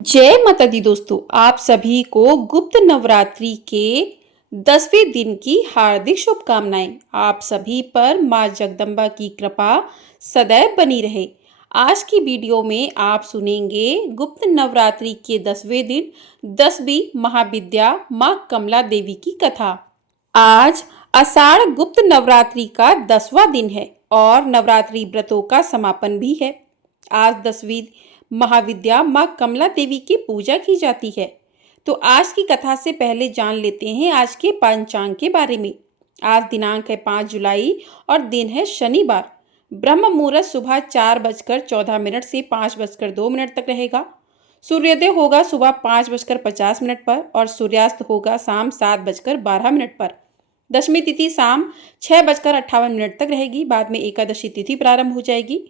जय माता दी दोस्तों, आप सभी को गुप्त नवरात्रि के 10वें दिन की हार्दिक शुभकामनाएं। आप सभी पर माँ जगदम्बा की कृपा सदैव बनी रहे। आज की वीडियो में आप सुनेंगे गुप्त नवरात्रि के 10वें दिन 10वीं महाविद्या माँ कमला देवी की कथा। आज आषाढ़ गुप्त नवरात्रि का 10वां दिन है और नवरात्रि व्रतों का समापन भी है। आज 10वीं महाविद्या माँ कमला देवी की पूजा की जाती है। तो आज की कथा से पहले जान लेते हैं आज के पंचांग के बारे में। आज दिनांक है 5 जुलाई और दिन है शनिवार। ब्रह्म मुहूर्त सुबह 4:14 से 5:02 तक रहेगा। सूर्योदय होगा सुबह 5:50 पर और सूर्यास्त होगा शाम 7:12 पर। दशमी तिथि शाम 6:58 तक रहेगी। बाद में एकादशी तिथि प्रारंभ हो जाएगी।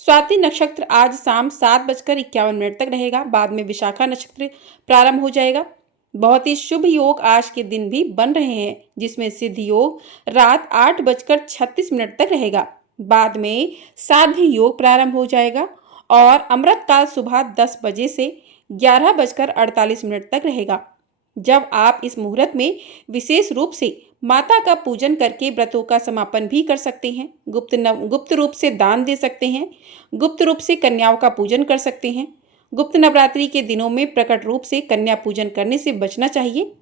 स्वाति नक्षत्र आज शाम 7:51 तक रहेगा। बाद में विशाखा नक्षत्र प्रारंभ हो जाएगा। बहुत ही शुभ योग आज के दिन भी बन रहे हैं, जिसमें सिद्ध योग रात 8:36 तक रहेगा। बाद में साध्य योग प्रारंभ हो जाएगा और अमृत काल सुबह 10 बजे से 11:48 तक रहेगा। जब आप इस मुहूर्त में विशेष रूप से माता का पूजन करके व्रतों का समापन भी कर सकते हैं। गुप्त रूप से दान दे सकते हैं। गुप्त रूप से कन्याओं का पूजन कर सकते हैं। गुप्त नवरात्रि के दिनों में प्रकट रूप से कन्या पूजन करने से बचना चाहिए।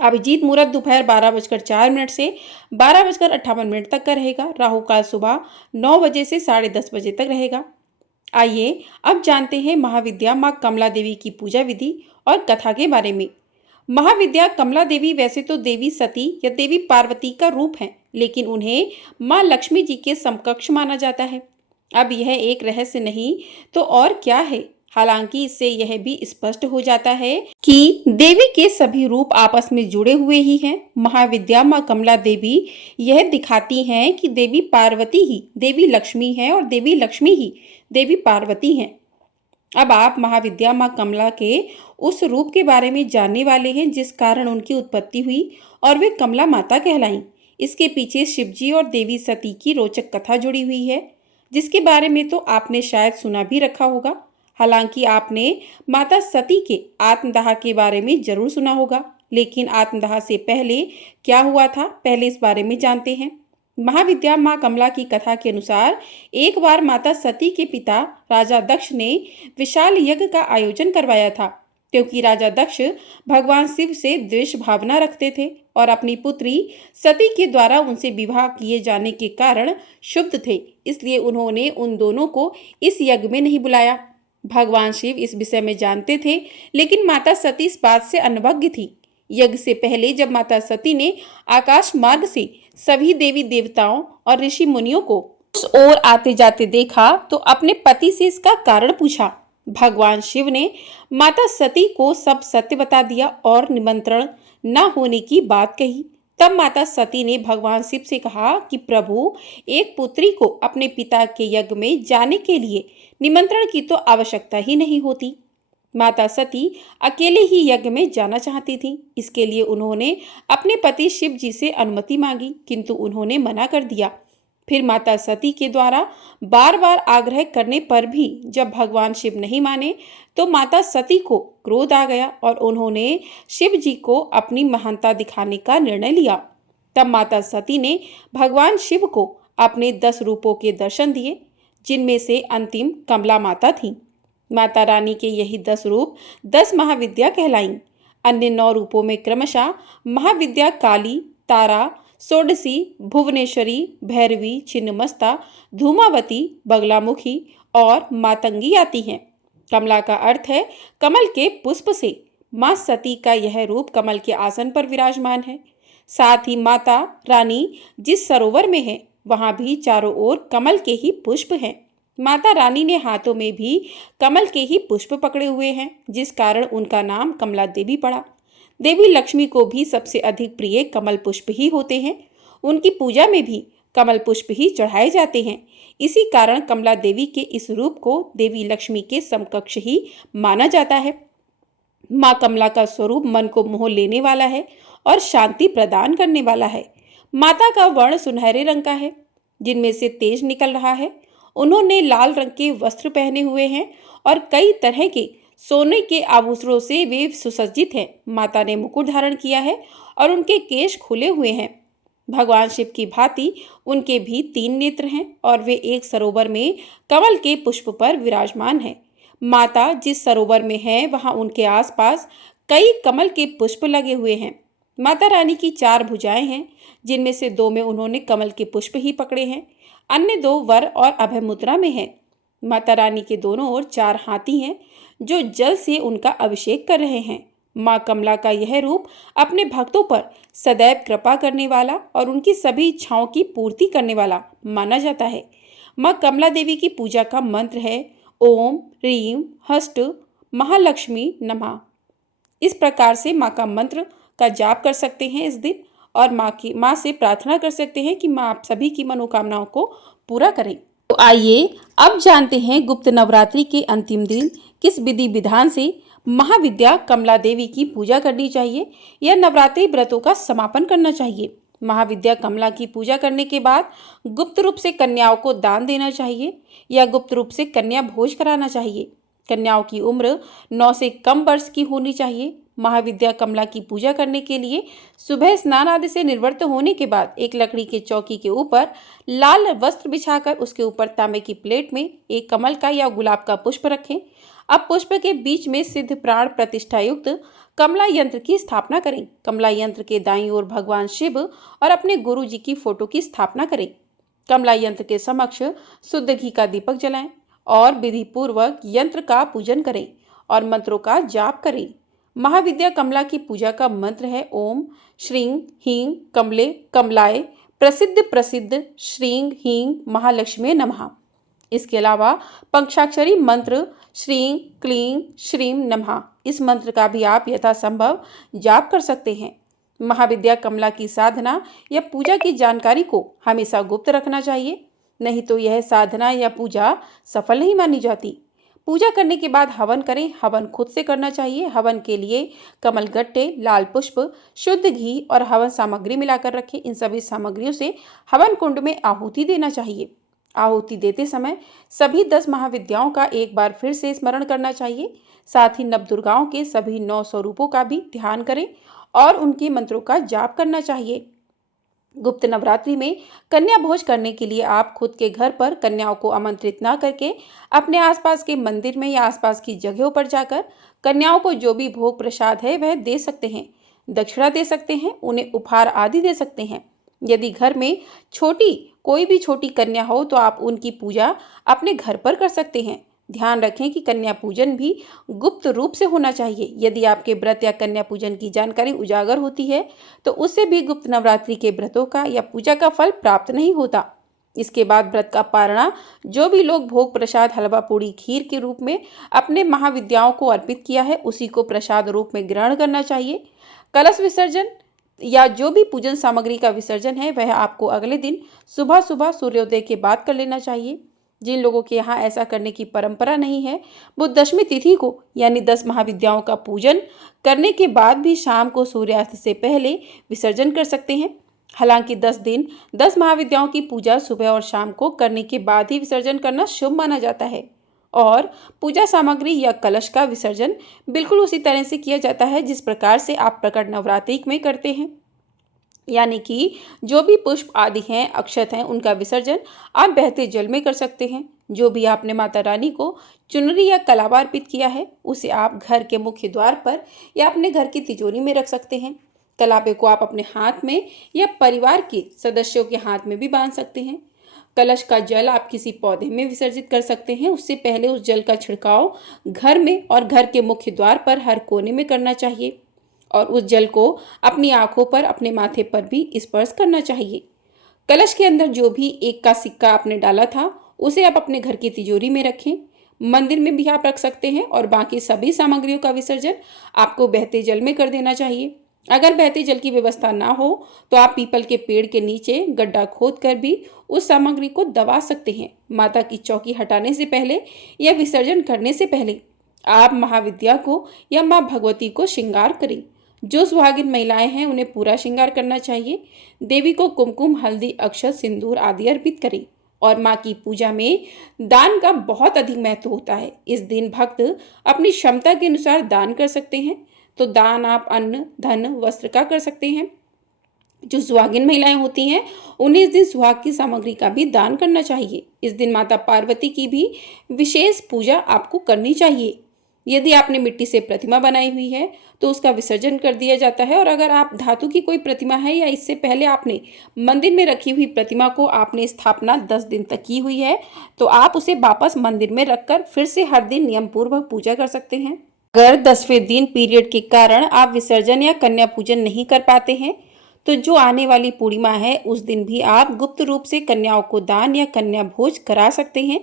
अभिजीत मुहूर्त दोपहर 12:04 से 12:58 तक का रहेगा। राहु काल सुबह 9 बजे से 10:30 बजे तक रहेगा। आइए अब जानते हैं महाविद्या माँ कमला देवी की पूजा विधि और कथा के बारे में। महाविद्या कमला देवी वैसे तो देवी सती या देवी पार्वती का रूप है, लेकिन उन्हें माँ लक्ष्मी जी के समकक्ष माना जाता है। अब यह एक रहस्य नहीं तो और क्या है। हालांकि इससे यह भी स्पष्ट हो जाता है कि देवी के सभी रूप आपस में जुड़े हुए ही हैं। महाविद्या माँ कमला देवी यह दिखाती हैं कि देवी पार्वती ही देवी लक्ष्मी है और देवी लक्ष्मी ही देवी पार्वती हैं। अब आप महाविद्या माँ कमला के उस रूप के बारे में जानने वाले हैं जिस कारण उनकी उत्पत्ति हुई और वे कमला माता कहलाईं। इसके पीछे शिवजी और देवी सती की रोचक कथा जुड़ी हुई है, जिसके बारे में तो आपने शायद सुना भी रखा होगा। हालांकि आपने माता सती के आत्मदाह के बारे में जरूर सुना होगा, लेकिन आत्मदाह से पहले क्या हुआ था, पहले इस बारे में जानते हैं। महाविद्या माँ कमला की कथा के अनुसार एक बार माता सती के पिता राजा दक्ष ने विशाल यज्ञ का आयोजन करवाया था, क्योंकि राजा दक्ष भगवान शिव से द्वेष भावना रखते थे और अपनी पुत्री सती के द्वारा उनसे विवाह किए जाने के कारण क्षुब्ध थे। इसलिए उन्होंने उन दोनों को इस यज्ञ में नहीं बुलाया। भगवान शिव इस विषय में जानते थे, लेकिन माता सती इस बात से अनभिज्ञ थी। यज्ञ से पहले जब माता सती ने आकाश मार्ग से सभी देवी देवताओं और ऋषि मुनियों को उस ओर आते जाते देखा तो अपने पति से इसका कारण पूछा। भगवान शिव ने माता सती को सब सत्य बता दिया और निमंत्रण न होने की बात कही। तब माता सती ने भगवान शिव से कहा कि प्रभु, एक पुत्री को अपने पिता के यज्ञ में जाने के लिए निमंत्रण की तो आवश्यकता ही नहीं होती। माता सती अकेले ही यज्ञ में जाना चाहती थी। इसके लिए उन्होंने अपने पति शिव जी से अनुमति मांगी, किंतु उन्होंने मना कर दिया। फिर माता सती के द्वारा बार बार आग्रह करने पर भी जब भगवान शिव नहीं माने तो माता सती को क्रोध आ गया और उन्होंने शिव जी को अपनी महानता दिखाने का निर्णय लिया। तब माता सती ने भगवान शिव को अपने 10 रूपों के दर्शन दिए, जिनमें से अंतिम कमला माता थी। माता रानी के यही 10 रूप 10 महाविद्या कहलाईं। अन्य 9 रूपों में क्रमशः महाविद्या काली, तारा, षोडशी, भुवनेश्वरी, भैरवी, छिन्नमस्ता, धूमावती, बगलामुखी और मातंगी आती हैं। कमला का अर्थ है कमल के पुष्प से। माँ सती का यह रूप कमल के आसन पर विराजमान है। साथ ही माता रानी जिस सरोवर में है वहां भी चारों ओर कमल के ही पुष्प हैं। माता रानी ने हाथों में भी कमल के ही पुष्प पकड़े हुए हैं, जिस कारण उनका नाम कमला देवी पड़ा। देवी लक्ष्मी को भी सबसे अधिक प्रिय कमल पुष्प ही होते हैं। उनकी पूजा में भी कमल पुष्प ही चढ़ाए जाते हैं। इसी कारण कमला देवी के इस रूप को देवी लक्ष्मी के समकक्ष ही माना जाता है। माँ कमला का स्वरूप मन को मोह लेने वाला है और शांति प्रदान करने वाला है। माता का वर्ण सुनहरे रंग का है, जिनमें से तेज निकल रहा है। उन्होंने लाल रंग के वस्त्र पहने हुए हैं और कई तरह के सोने के आभूषणों से वे सुसज्जित हैं। माता ने मुकुट धारण किया है और उनके केश खुले हुए हैं। भगवान शिव की भांति उनके भी 3 नेत्र हैं और वे एक सरोवर में कमल के पुष्प पर विराजमान हैं। माता जिस सरोवर में है वहां उनके आसपास कई कमल के पुष्प लगे हुए हैं। माता रानी की 4 भुजाएं हैं, जिनमें से 2 में उन्होंने कमल के पुष्प ही पकड़े हैं, अन्य 2 वर और अभय मुद्रा में हैं। माता रानी के दोनों ओर 4 हाथी हैं जो जल से उनका अभिषेक कर रहे हैं। माँ कमला का यह रूप अपने भक्तों पर सदैव कृपा करने वाला और उनकी सभी इच्छाओं की पूर्ति करने वाला माना जाता है। माँ कमला देवी की पूजा का मंत्र है ओम ह्रीं हस्ट महालक्ष्मी नमः। इस प्रकार से माँ का मंत्र का जाप कर सकते हैं इस दिन और माँ से प्रार्थना कर सकते हैं कि माँ आप सभी की मनोकामनाओं को पूरा करें। तो आइए अब जानते हैं गुप्त नवरात्रि के अंतिम दिन किस विधि विधान से महाविद्या कमला देवी की पूजा करनी चाहिए या नवरात्रि व्रतों का समापन करना चाहिए। महाविद्या कमला की पूजा करने के बाद गुप्त रूप से कन्याओं को दान देना चाहिए या गुप्त रूप से कन्या भोज कराना चाहिए। कन्याओं की उम्र 9 से कम वर्ष की होनी चाहिए। महाविद्या कमला की पूजा करने के लिए सुबह स्नान आदि से निवृत्त होने के बाद एक लकड़ी के चौकी के ऊपर लाल वस्त्र बिछाकर उसके ऊपर तांबे की प्लेट में एक कमल का या गुलाब का पुष्प रखें। अब पुष्प के बीच में सिद्ध प्राण प्रतिष्ठा युक्त कमला यंत्र की स्थापना करें। कमला यंत्र के दाईं ओर भगवान शिव और अपने गुरु जी की फोटो की स्थापना करें। कमला यंत्र के समक्ष शुद्ध घी का दीपक जलाएं और विधि पूर्वक यंत्र का पूजन करें और मंत्रों का जाप करें। महाविद्या कमला की पूजा का मंत्र है ओम श्रीं ह्रीं कमले कमलाय प्रसिद्ध प्रसिद्ध श्रीं ह्रीं महालक्ष्मी नमः। इसके अलावा पंचाक्षरी मंत्र श्रीं क्लीं श्रीं नमः, इस मंत्र का भी आप यथासंभव जाप कर सकते हैं। महाविद्या कमला की साधना या पूजा की जानकारी को हमेशा गुप्त रखना चाहिए, नहीं तो यह साधना या पूजा सफल नहीं मानी जाती। पूजा करने के बाद हवन करें। हवन खुद से करना चाहिए। हवन के लिए कमल गट्टे, लाल पुष्प, शुद्ध घी और हवन सामग्री मिलाकर रखें। इन सभी सामग्रियों से हवन कुंड में आहुति देना चाहिए। आहुति देते समय सभी 10 महाविद्याओं का एक बार फिर से स्मरण करना चाहिए। साथ ही नवदुर्गाओं के सभी 9 स्वरूपों का भी ध्यान करें और उनके मंत्रों का जाप करना चाहिए। गुप्त नवरात्रि में कन्या भोज करने के लिए आप खुद के घर पर कन्याओं को आमंत्रित ना करके अपने आसपास के मंदिर में या आसपास की जगहों पर जाकर कन्याओं को जो भी भोग प्रसाद है वह दे सकते हैं। दक्षिणा दे सकते हैं, उन्हें उपहार आदि दे सकते हैं। यदि घर में कोई भी छोटी कन्या हो तो आप उनकी पूजा अपने घर पर कर सकते हैं। ध्यान रखें कि कन्या पूजन भी गुप्त रूप से होना चाहिए। यदि आपके व्रत या कन्या पूजन की जानकारी उजागर होती है तो उससे भी गुप्त नवरात्रि के व्रतों का या पूजा का फल प्राप्त नहीं होता। इसके बाद व्रत का पारणा जो भी लोग भोग प्रसाद हलवा पूड़ी खीर के रूप में अपने महाविद्याओं को अर्पित किया है उसी को प्रसाद रूप में ग्रहण करना चाहिए। कलश विसर्जन या जो भी पूजन सामग्री का विसर्जन है वह आपको अगले दिन सुबह सुबह सूर्योदय के बाद कर लेना चाहिए। जिन लोगों के यहाँ ऐसा करने की परंपरा नहीं है वो दशमी तिथि को यानी 10 महाविद्याओं का पूजन करने के बाद भी शाम को सूर्यास्त से पहले विसर्जन कर सकते हैं। हालांकि 10 महाविद्याओं की पूजा सुबह और शाम को करने के बाद ही विसर्जन करना शुभ माना जाता है और पूजा सामग्री या कलश का विसर्जन बिल्कुल उसी तरह से किया जाता है जिस प्रकार से आप प्रकट नवरात्रि में करते हैं। यानी कि जो भी पुष्प आदि हैं, अक्षत हैं, उनका विसर्जन आप बहते जल में कर सकते हैं। जो भी आपने माता रानी को चुनरी या कलावा अर्पित किया है उसे आप घर के मुख्य द्वार पर या अपने घर की तिजोरी में रख सकते हैं। कलावे को आप अपने हाथ में या परिवार के सदस्यों के हाथ में भी बांध सकते हैं। कलश का जल आप किसी पौधे में विसर्जित कर सकते हैं। उससे पहले उस जल का छिड़काव घर में और घर के मुख्य द्वार पर हर कोने में करना चाहिए और उस जल को अपनी आंखों पर, अपने माथे पर भी स्पर्श करना चाहिए। कलश के अंदर जो भी 1 का सिक्का आपने डाला था उसे आप अपने घर की तिजोरी में रखें। मंदिर में भी आप रख सकते हैं और बाकी सभी सामग्रियों का विसर्जन आपको बहते जल में कर देना चाहिए। अगर बहते जल की व्यवस्था ना हो तो आप पीपल के पेड़ के नीचे गड्ढा खोद कर भी उस सामग्री को दबा सकते हैं। माता की चौकी हटाने से पहले या विसर्जन करने से पहले आप महाविद्या को या माँ भगवती को श्रृंगार करें। जो सुहागिन महिलाएं हैं उन्हें पूरा श्रृंगार करना चाहिए। देवी को कुमकुम, हल्दी, अक्षत, सिंदूर आदि अर्पित करें। और माँ की पूजा में दान का बहुत अधिक महत्व होता है। इस दिन भक्त अपनी क्षमता के अनुसार दान कर सकते हैं। तो दान आप अन्न, धन, वस्त्र का कर सकते हैं। जो सुहागिन महिलाएं होती हैं उन्हें इस दिन सुहाग की सामग्री का भी दान करना चाहिए। इस दिन माता पार्वती की भी विशेष पूजा आपको करनी चाहिए। यदि आपने मिट्टी से प्रतिमा बनाई हुई है तो उसका विसर्जन कर दिया जाता है, और अगर आप धातु की कोई प्रतिमा है या इससे पहले आपने मंदिर में रखी हुई प्रतिमा को आपने स्थापना 10 दिन तक की हुई है तो आप उसे वापस मंदिर में रखकर फिर से हर दिन नियम पूर्वक पूजा कर सकते हैं। अगर 10वें दिन पीरियड के कारण आप विसर्जन या कन्या पूजन नहीं कर पाते हैं तो जो आने वाली पूर्णिमा है उस दिन भी आप गुप्त रूप से कन्याओं को दान या कन्या भोज करा सकते हैं,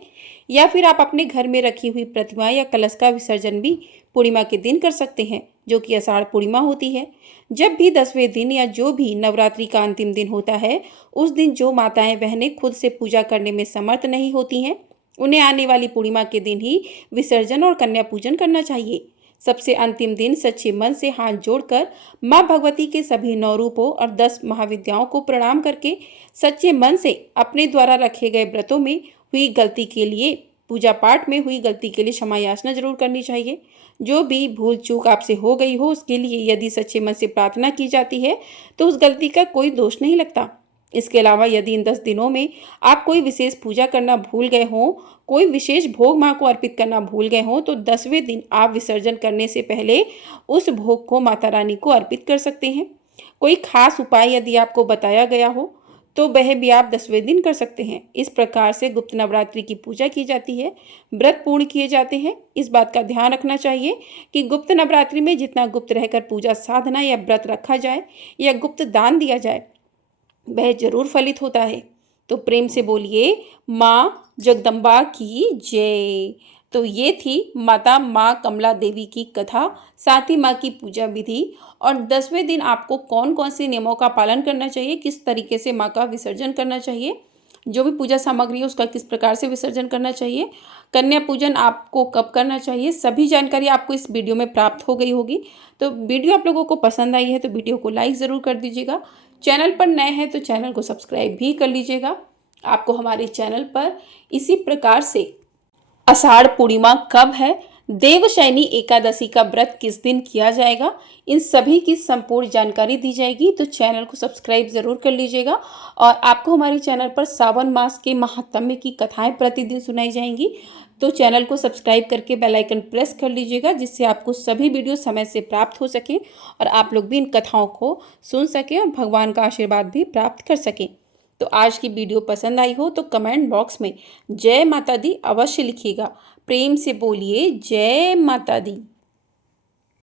या फिर आप अपने घर में रखी हुई प्रतिमा या कलश का विसर्जन भी पूर्णिमा के दिन कर सकते हैं, जो कि आषाढ़ पूर्णिमा होती है। जब भी 10वें दिन या जो भी नवरात्रि का अंतिम दिन होता है उस दिन जो माताएं बहनें खुद से पूजा करने में समर्थ नहीं होती हैं उन्हें आने वाली पूर्णिमा के दिन ही विसर्जन और कन्या पूजन करना चाहिए। सबसे अंतिम दिन सच्चे मन से हाथ जोड़कर माँ भगवती के सभी 9 रूपों और 10 महाविद्याओं को प्रणाम करके सच्चे मन से अपने द्वारा रखे गए व्रतों में हुई गलती के लिए, पूजा पाठ में हुई गलती के लिए क्षमा याचना जरूर करनी चाहिए। जो भी भूल चूक आपसे हो गई हो उसके लिए यदि सच्चे मन से प्रार्थना की जाती है तो उस गलती का कोई दोष नहीं लगता। इसके अलावा यदि इन 10 दिनों में आप कोई विशेष पूजा करना भूल गए हों, कोई विशेष भोग माँ को अर्पित करना भूल गए हों तो 10वें दिन आप विसर्जन करने से पहले उस भोग को माता रानी को अर्पित कर सकते हैं। कोई खास उपाय यदि आपको बताया गया हो तो वह भी आप 10वें दिन कर सकते हैं। इस प्रकार से गुप्त नवरात्रि की पूजा की जाती है, व्रत पूर्ण किए जाते हैं। इस बात का ध्यान रखना चाहिए कि गुप्त नवरात्रि में जितना गुप्त रहकर पूजा साधना या व्रत रखा जाए या गुप्त दान दिया जाए वह जरूर फलित होता है। तो प्रेम से बोलिए माँ जगदम्बा की जय। तो ये थी माता माँ कमला देवी की कथा, साथ ही माँ की पूजा विधि और 10वें दिन आपको कौन कौन से नियमों का पालन करना चाहिए, किस तरीके से माँ का विसर्जन करना चाहिए, जो भी पूजा सामग्री है उसका किस प्रकार से विसर्जन करना चाहिए, कन्या पूजन आपको कब करना चाहिए, सभी जानकारी आपको इस वीडियो में प्राप्त हो गई होगी। तो वीडियो आप लोगों को पसंद आई है तो वीडियो को लाइक ज़रूर कर दीजिएगा। चैनल पर नए हैं तो चैनल को सब्सक्राइब भी कर लीजिएगा। आपको हमारे चैनल पर इसी प्रकार से आषाढ़ पूर्णिमा कब है, देवशयनी एकादशी का व्रत किस दिन किया जाएगा, इन सभी की संपूर्ण जानकारी दी जाएगी। तो चैनल को सब्सक्राइब जरूर कर लीजिएगा। और आपको हमारे चैनल पर सावन मास के महात्म्य की कथाएं प्रतिदिन सुनाई जाएंगी। तो चैनल को सब्सक्राइब करके बेल आइकन प्रेस कर लीजिएगा, जिससे आपको सभी वीडियो समय से प्राप्त हो सकें और आप लोग भी इन कथाओं को सुन सकें और भगवान का आशीर्वाद भी प्राप्त कर सकें। तो आज की वीडियो पसंद आई हो तो कमेंट बॉक्स में जय माता दी अवश्य लिखिएगा। प्रेम से बोलिए जय माता दी।